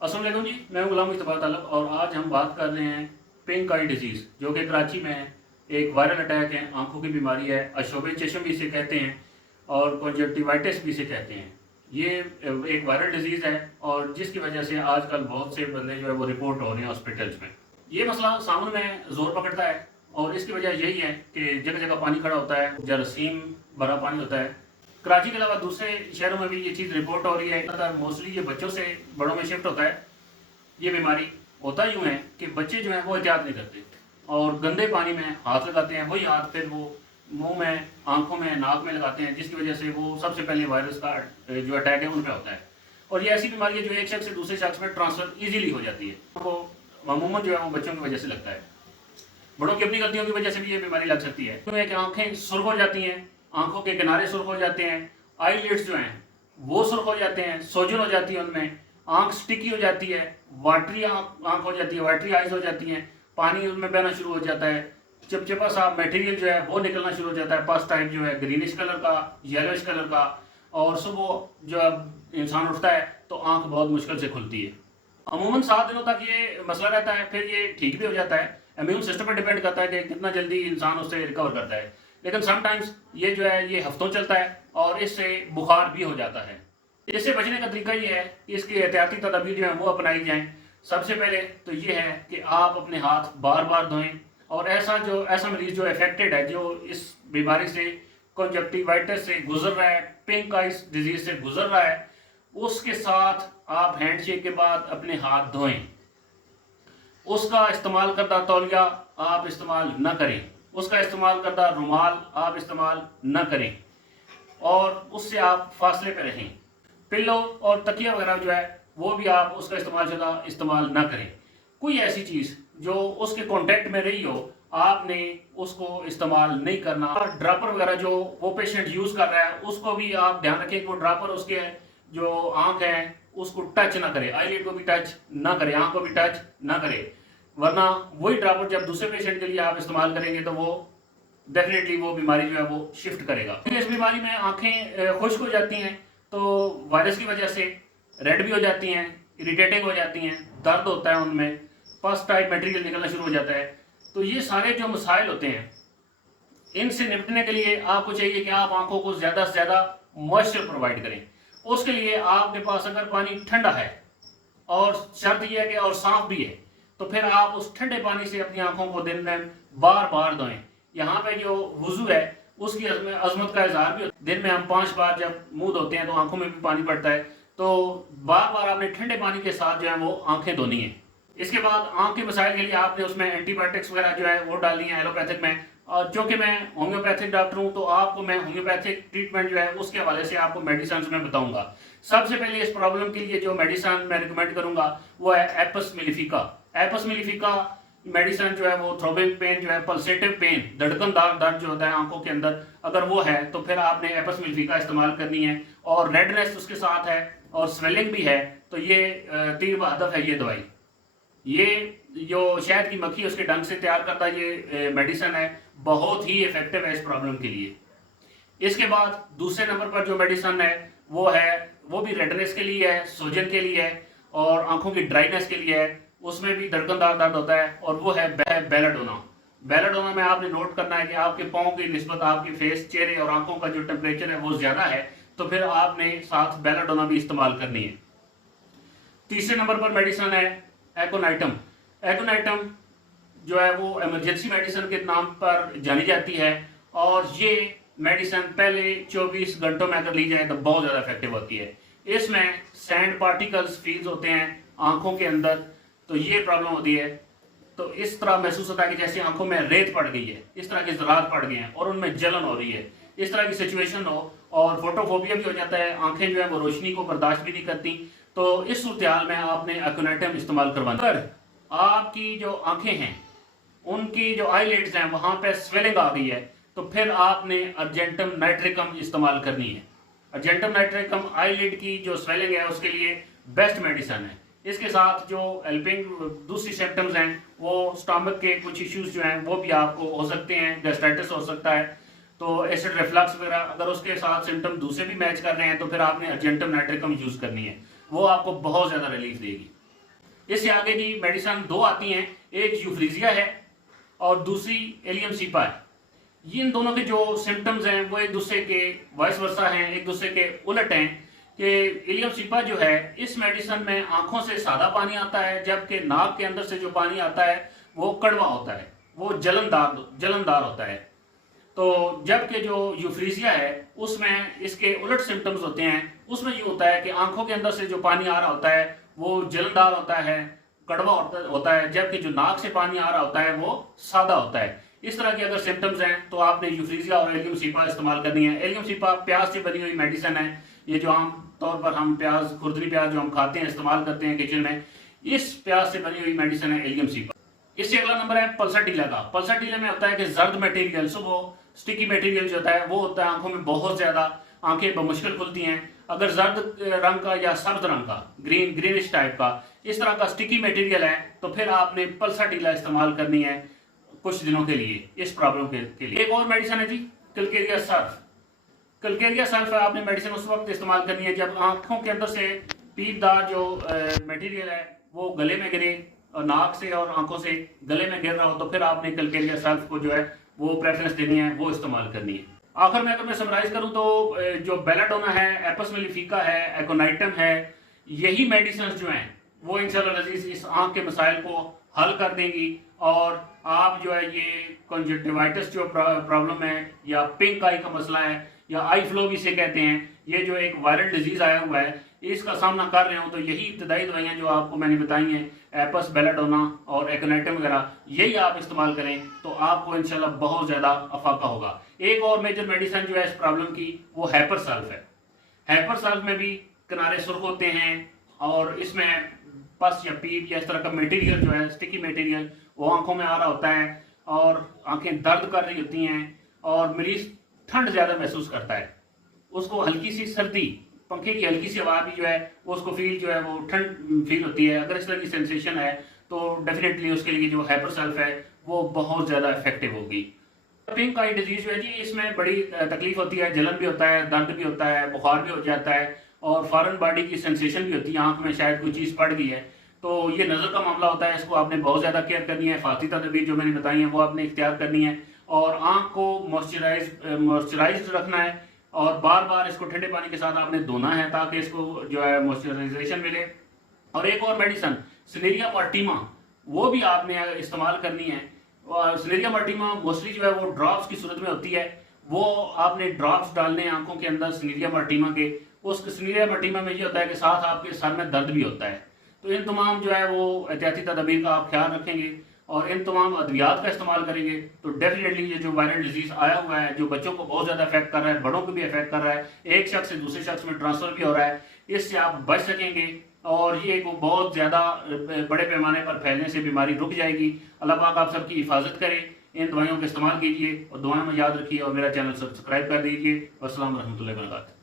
अस्सलाम वालेकुम जी, मैं हूं गुलाम मुस्तफ़ा तालब और आज हम बात कर रहे हैं पिंक आई डिजीज़, जो कि कराची में एक वायरल अटैक है, आंखों की बीमारी है। अशोबे चश्म भी इसे कहते हैं और कंजक्टिवाइटिस भी इसे कहते हैं। ये एक वायरल डिजीज़ है और जिसकी वजह से आजकल बहुत से बंदे जो है वो रिपोर्ट हो रहे हैं हॉस्पिटल्स में। ये मसला सावन में ज़ोर पकड़ता है और इसकी वजह यही है कि जगह जगह पानी खड़ा होता है, जरासीम भरा पानी होता है। कराची के अलावा दूसरे शहरों में भी ये चीज़ रिपोर्ट हो रही है। मोस्टली ये बच्चों से बड़ों में शिफ्ट होता है। ये बीमारी होता यूँ है कि बच्चे जो हैं वो एहतियात नहीं करते और गंदे पानी में हाथ लगाते हैं। वही हाथ फिर वो मुंह में, आंखों में, नाक में लगाते हैं, जिसकी वजह से वो सबसे पहले वायरस का जो अटैक है उन पर होता है। और ये ऐसी बीमारी है जो एक शख्स से दूसरे शख्स में ट्रांसफ़र ईजिली हो जाती है। वो अमूमन जो है वो बच्चों की वजह से लगता है। बड़ों की अपनी गलतियों की वजह से भी ये बीमारी लग सकती है। तो कि आंखें सुर्ख हो जाती हैं, आंखों के किनारे सुर्ख हो जाते हैं, आईलिड्स जो हैं वो सुर्ख हो जाते हैं, सोजन हो जाती है उनमें, आंख स्टिकी हो जाती है, वाटरी आंख हो जाती है, वाटरी आइज हो जाती हैं, पानी उनमें बहना शुरू हो जाता है, चिपचिपा सा मटेरियल जो है वो निकलना शुरू हो जाता है, पस टाइप जो है ग्रीनिश कलर का, येलोइश कलर का। और सुबह जब इंसान उठता है तो आंख बहुत मुश्किल से खुलती है। अमूमन 7 दिनों तक ये मसला रहता है, फिर ये ठीक भी हो जाता है। इम्यून सिस्टम पर डिपेंड करता है कि कितना जल्दी इंसान उससे रिकवर करता है। लेकिन समटाइम्स ये जो है ये हफ्तों चलता है और इससे बुखार भी हो जाता है। इससे बचने का तरीका ये है कि इसकी एहतियाती तदाबीर जो है वो अपनाई जाएं। सबसे पहले तो ये है कि आप अपने हाथ बार बार धोएं और ऐसा मरीज जो अफेक्टेड है, जो इस बीमारी से, कंजक्टिवाइटिस से गुजर रहा है, पिंक आइज डिजीज से गुजर रहा है, उसके साथ आप हैंडशेक के बाद अपने हाथ धोएं। उसका इस्तेमाल करदा तौलिया आप इस्तेमाल न करें, उसका इस्तेमाल करदा रुमाल आप इस्तेमाल न करें और उससे आप फासले पे रहें। पिल्लो और तकिया वगैरह जो है वो भी आप उसका इस्तेमाल न करें। कोई ऐसी चीज़ जो उसके कांटेक्ट में रही हो आपने उसको इस्तेमाल नहीं करना। ड्रापर वगैरह जो वो पेशेंट यूज़ कर रहा है उसको भी आप ध्यान रखें कि वो ड्रापर उसके जो आँख है उसको टच ना करे, आईलिड को भी टच ना करे, आँख को भी टच ना करे, वरना वही ड्रापर जब दूसरे पेशेंट के लिए आप इस्तेमाल करेंगे तो वो डेफिनेटली वो बीमारी जो है वो शिफ्ट करेगा। इस बीमारी में आंखें खुश्क हो जाती हैं तो वायरस की वजह से रेड भी हो जाती हैं, इरिटेटिंग हो जाती हैं, दर्द होता है उनमें, पस टाइप मटेरियल निकलना शुरू हो जाता है। तो ये सारे जो मसाइल होते हैं इनसे निपटने के लिए आपको चाहिए कि आप आंखों को ज़्यादा से ज़्यादा मॉइस्चर प्रोवाइड करें। उसके लिए आपके पास अगर पानी ठंडा है और शर्त यह है कि और साफ भी है तो फिर आप उस ठंडे पानी से अपनी आंखों को दिन में बार बार धोएं। यहाँ पे जो वुजू है उसकी अजमत का इजहार भी होता है। दिन में हम 5 बार जब मुंह धोते हैं तो आंखों में भी पानी पड़ता है, तो बार बार आपने ठंडे पानी के साथ जो है वो आंखें धोनी है। इसके बाद आंख के मसाइल के लिए आपने उसमें एंटीबायोटिक्स वगैरह जो है वो डालनी है एलोपैथिक में। और चूँकि मैं होम्योपैथिक डॉक्टर हूँ तो आपको मैं होम्योपैथिक ट्रीटमेंट जो है उसके हवाले से आपको मेडिसिन में बताऊंगा। सबसे पहले इस प्रॉब्लम के लिए जो मेडिसिन मैं रिकमेंड करूंगा वो है apps mellifica. Apps mellifica medicine जो है वो थ्रोबिंग पेन जो है, पल्सेटिव पेन, धड़कनदार दर्द जो होता है आंखों के अंदर, अगर वो है तो फिर आपने एपस मेलिफिका इस्तेमाल करनी है। और रेडनेस उसके साथ है और स्वेलिंग भी है तो ये तीर बहदफ है ये दवाई। ये जो शहद की मक्खी उसके डंक से तैयार करता ये मेडिसिन है, बहुत ही इफेक्टिव है इस प्रॉब्लम के लिए। इसके बाद दूसरे नंबर पर जो मेडिसिन है वो भी रेडनेस के लिए है, सूजन के लिए है और आंखों की ड्राइनेस के लिए है। उसमें भी धड़कनदार दर्द होता है और वो है बेलाडोना। बेलाडोना में आपने नोट करना है कि आपके पाँव की निस्बत आपके फेस, चेहरे और आंखों का जो टेम्परेचर है वो ज़्यादा है तो फिर आपने साथ बेलाडोना भी इस्तेमाल करनी है। तीसरे नंबर पर मेडिसिन है एकोनाइटम। एकोनाइटम जो है वो इमरजेंसी मेडिसिन के नाम पर जानी जाती है और ये मेडिसिन पहले 24 घंटों में अगर ली जाए तो बहुत ज़्यादा इफेक्टिव होती है। इसमें सैंड पार्टिकल्स फील्स होते हैं आंखों के अंदर, तो ये प्रॉब्लम होती है। तो इस तरह महसूस होता है कि जैसे आंखों में रेत पड़ गई है, इस तरह के ज़रात पड़ गए हैं और उनमें जलन हो रही है, इस तरह की सिचुएशन हो और फोटोफोबिया भी हो जाता है, आंखें जो है वो रोशनी को बर्दाश्त भी नहीं करती। तो इस सूरत हाल में आपने एकोनाइटम इस्तेमाल करवाना। अगर आपकी जो आंखें हैं उनकी जो आईलिड्स हैं वहाँ पे स्वेलिंग आ गई है तो फिर आपने अर्जेंटम नाइट्रिकम इस्तेमाल करनी है। अर्जेंटम नाइट्रिकम आईलिड की जो स्वेलिंग है उसके लिए बेस्ट मेडिसिन है। इसके साथ जो हेल्पिंग दूसरी सिम्टम्स हैं वो स्टमक के कुछ इश्यूज जो हैं वो भी आपको हो सकते हैं, गैस्ट्राइटिस हो सकता है, तो एसिड रिफ्लक्स वगैरह, अगर उसके साथ सिम्टम दूसरे भी मैच कर रहे हैं तो फिर आपने अर्जेंटम नाइट्रिकम यूज़ करनी है, वो आपको बहुत ज़्यादा रिलीफ देगी। इससे आगे की मेडिसिन दो आती हैं, एक यूफ्रीजिया है और दूसरी एलियम सीपा है। इन दोनों के जो सिम्टम्स हैं वो एक दूसरे के वाइस वर्सा हैं, एक दूसरे के उलट हैं। कि एलियम सीपा जो है इस मेडिसिन में आंखों से सादा पानी आता है, जबकि नाक के अंदर से जो पानी आता है वो कड़वा होता है, वो जलनदार होता है। तो जबकि जो यूफ्रीजिया है उसमें इसके उलट सिम्टम्स होते हैं। उसमें ये होता है कि आंखों के अंदर से जो पानी आ रहा होता है वो जलनदार होता है, कड़वा होता है, जबकि जो नाक से पानी आ रहा होता है वो सादा होता है। इस तरह के अगर सिम्टम्स हैं तो आपने यूफ्रीजिया और एलियम सीपा इस्तेमाल करनी है। एलियम सीपा प्याज से बनी हुई मेडिसिन है। ये जो आम तौर पर हम प्याज, खुरदरी प्याज जो हम खाते हैं, इस्तेमाल करते हैं किचन में, इस प्याज से बनी हुई मेडिसिन है एलियम सीपा। इससे अगला नंबर है पल्साटीला का। पल्साटीला में होता है कि जर्द मटेरियल, वो स्टिकी मटेरियल जो होता है वो होता है आंखों में बहुत ज्यादा, आंखें बमुश्किल खुलती हैं। अगर जर्द रंग का या सब्ज रंग का, ग्रीनिश टाइप का इस तरह का स्टिकी मटेरियल है तो फिर आपने पल्साटीला इस्तेमाल करनी है कुछ दिनों के लिए इस प्रॉब्लम के लिए। एक और मेडिसिन है जी कलकेरिया सर्फ। कलकेरिया सर्फ आपने मेडिसिन उस वक्त इस्तेमाल करनी है जब आंखों के अंदर से पीपदार जो मटेरियल है वो गले में गिरे, और नाक से और आंखों से गले में गिर रहा हो तो फिर आपने कलकेरिया सर्फ को जो है वो प्रेफरेंस देनी है, वो इस्तेमाल करनी है। आखिर में अगर मैं समराइज करूं तो जो बेलाडोना है, एपस मेलिफिका है, एकोनाइटम है, यही मेडिसिन जो हैं वो इंशाल्लाह अजीज इस आंख के मसाइल को हल कर देंगी। और आप जो है ये कंजक्टिवाइटिस जो प्रॉब्लम है या पिंक आई का मसला है या आई फ्लो भी इसे कहते हैं, ये जो एक वायरल डिजीज आया हुआ है इसका सामना कर रहे हो तो यही इब्तदाई दवाइयाँ जो आपको मैंने बताई हैं, एपस, बेलाडोना और एकोनाइटम वगैरह, यही आप इस्तेमाल करें तो आपको इंशाल्लाह बहुत ज़्यादा अफाका होगा। एक और मेजर मेडिसिन जो है इस प्रॉब्लम की वो हैपर सल्फ है। हैपर सल्फ में भी किनारे सुर्ख होते हैं और इसमें पस या पीप या इस तरह का मटेरियल जो है, स्टिकी मटेरियल, वो आंखों में आ रहा होता है और आंखें दर्द कर रही होती हैं और मरीज ठंड ज़्यादा महसूस करता है। उसको हल्की सी सर्दी, पंखे की हल्की सी हवा भी जो है वो उसको फील जो है वो ठंड फील होती है। अगर इस तरह की सेंसेशन है तो डेफिनेटली उसके लिए जो हैपर सल्फ है वो बहुत ज़्यादा इफेक्टिव होगी। पिंक आई डिजीज जो है जी इसमें बड़ी तकलीफ होती है, जलन भी होता है, दर्द भी होता है, बुखार भी हो जाता है और फॉरन बॉडी की सेंसेशन भी होती है, आंख में शायद कोई चीज़ पड़ गई है। तो ये नज़र का मामला होता है, इसको आपने बहुत ज़्यादा केयर करनी है। फाती तदबीर जो मैंने बताई है वो आपने इख्तियार करनी है और आंख को मॉइस्चराइज रखना है और बार बार इसको ठंडे पानी के साथ आपने धोना है ताकि इसको जो है मॉइस्चराइजेशन मिले। और एक और मेडिसिन सिनेरिया मार्टीमा, वो भी आपने इस्तेमाल करनी है। और सिनेरिया मार्टीमा मोस्टली जो है वो ड्रॉप्स की सूरत में होती है, वो आपने ड्रॉप्स डालने हैं आंखों के अंदर सिनेरिया मार्टीमा के। उस सिनेरिया मार्टीमा में ये होता है कि साथ आपके सर में दर्द भी होता है। तो इन तमाम जो है वो एहतियाती तदबीर का आप ख्याल रखेंगे और इन तमाम अद्वियात का इस्तेमाल करेंगे तो डेफिनेटली ये जो वायरल डिजीज आया हुआ है जो बच्चों को बहुत ज़्यादा इफेक्ट कर रहा है, बड़ों को भी इफेक्ट कर रहा है, एक शख्स से दूसरे शख्स में ट्रांसफर भी हो रहा है, इससे आप बच सकेंगे और ये को बहुत ज़्यादा बड़े पैमाने पर फैलने से बीमारी रुक जाएगी। अल्लाह पाक आप सबकी हिफाजत करे। इन दवाइयों का इस्तेमाल कीजिए और दुआओं में याद रखिए और मेरा चैनल सब्सक्राइब कर दीजिए। अस्सलाम वालेकुम रहमतुल्लाहि व बरकातहू।